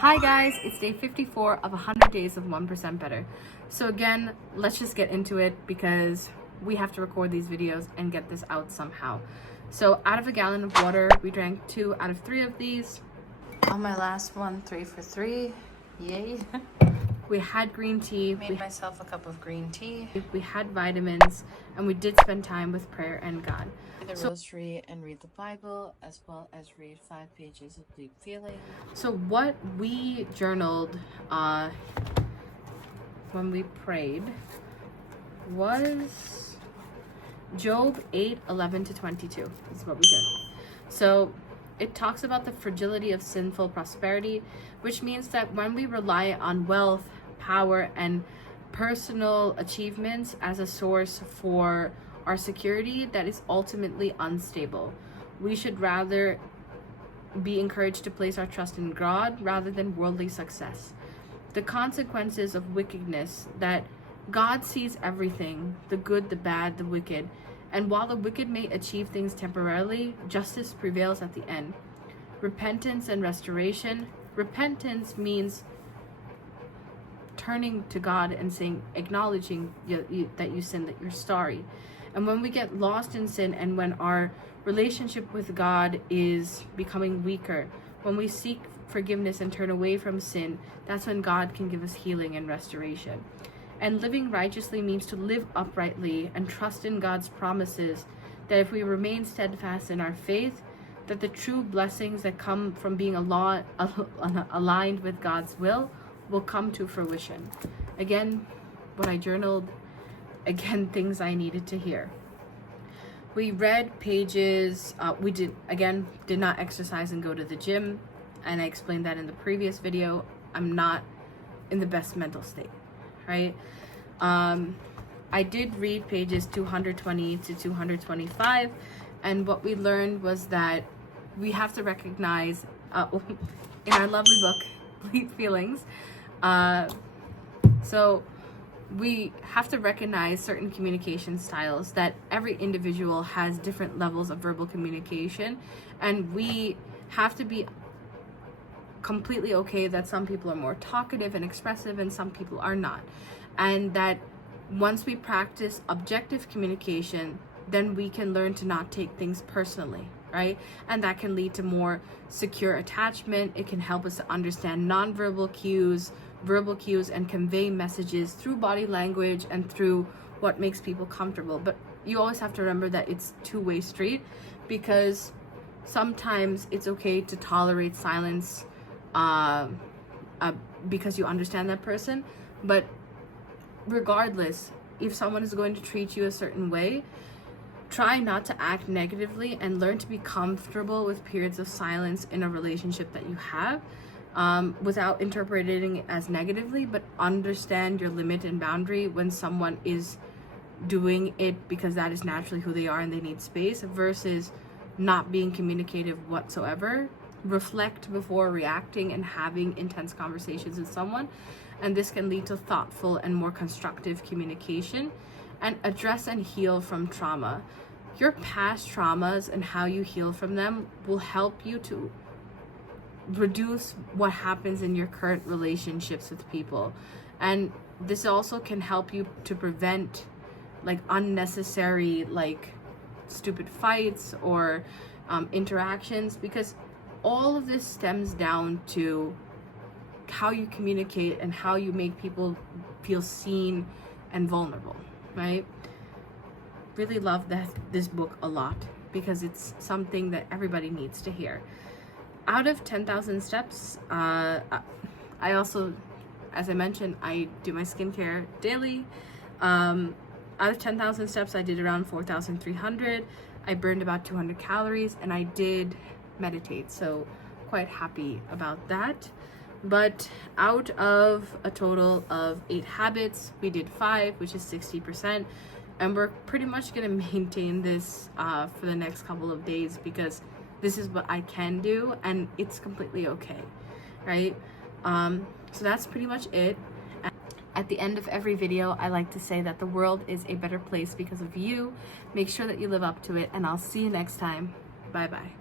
Hi guys, it's day 54 of 100 days of 1% better. So again, let's just get into it because we have to record these videos and get this out somehow. So out of a gallon of water, we drank 2 out of 3 of these. On my last one, 3 for 3. Yay. We had green tea. Made myself a cup of green tea. We had vitamins, and we did spend time with prayer and God. The rosary and read the Bible, as well as read 5 pages of deep feeling. So what we journaled when we prayed was Job 8:11-22. This is what we journaled. So it talks about the fragility of sinful prosperity, which means that when we rely on wealth, power, and personal achievements as a source for our security, that is ultimately unstable. We should rather be encouraged to place our trust in God rather than worldly success. The consequences of wickedness, that God sees everything, the good, the bad, the wicked, and while the wicked may achieve things temporarily, justice prevails at the end. Repentance and restoration. Repentance means turning to God and saying, acknowledging that you sinned, that you're sorry. And when we get lost in sin and when our relationship with God is becoming weaker, when we seek forgiveness and turn away from sin, that's when God can give us healing and restoration. And living righteously means to live uprightly and trust in God's promises, that if we remain steadfast in our faith, that the true blessings that come from being aligned with God's will come to fruition. Again, what I journaled, again, things I needed to hear. We read pages, we did not exercise and go to the gym, and I explained that in the previous video. I'm not in the best mental state, right? I did read pages 220 to 225, and what we learned was that we have to recognize in our lovely book, Complete Feelings, so we have to recognize certain communication styles, that every individual has different levels of verbal communication, and we have to be completely okay that some people are more talkative and expressive and some people are not. And that once we practice objective communication, then we can learn to not take things personally, right? And that can lead to more secure attachment. It can help us to understand nonverbal cues, verbal cues, and convey messages through body language and through what makes people comfortable. But you always have to remember that it's two-way street, because sometimes it's okay to tolerate silence because you understand that person. But regardless, if someone is going to treat you a certain way, try not to act negatively and learn to be comfortable with periods of silence in a relationship that you have, without interpreting it as negatively, but understand your limit and boundary when someone is doing it because that is naturally who they are and they need space, versus not being communicative whatsoever. Reflect before reacting and having intense conversations with someone, and this can lead to thoughtful and more constructive communication. And address and heal from trauma. Your past traumas and how you heal from them will help you to reduce what happens in your current relationships with people. And this also can help you to prevent unnecessary stupid fights or interactions, because all of this stems down to how you communicate and how you make people feel seen and vulnerable, right? Really love this book a lot, because it's something that everybody needs to hear. Out of 10,000 steps, I also, as I mentioned, I do my skincare daily. Out of 10,000 steps, I did around 4,300. I burned about 200 calories, and I did meditate, so quite happy about that. But out of a total of 8 habits, we did 5, which is 60%. And we're pretty much going to maintain this for the next couple of days, because this is what I can do and it's completely okay, right? So that's pretty much it. At the end of every video, I like to say that the world is a better place because of you. Make sure that you live up to it, and I'll see you next time. Bye-bye.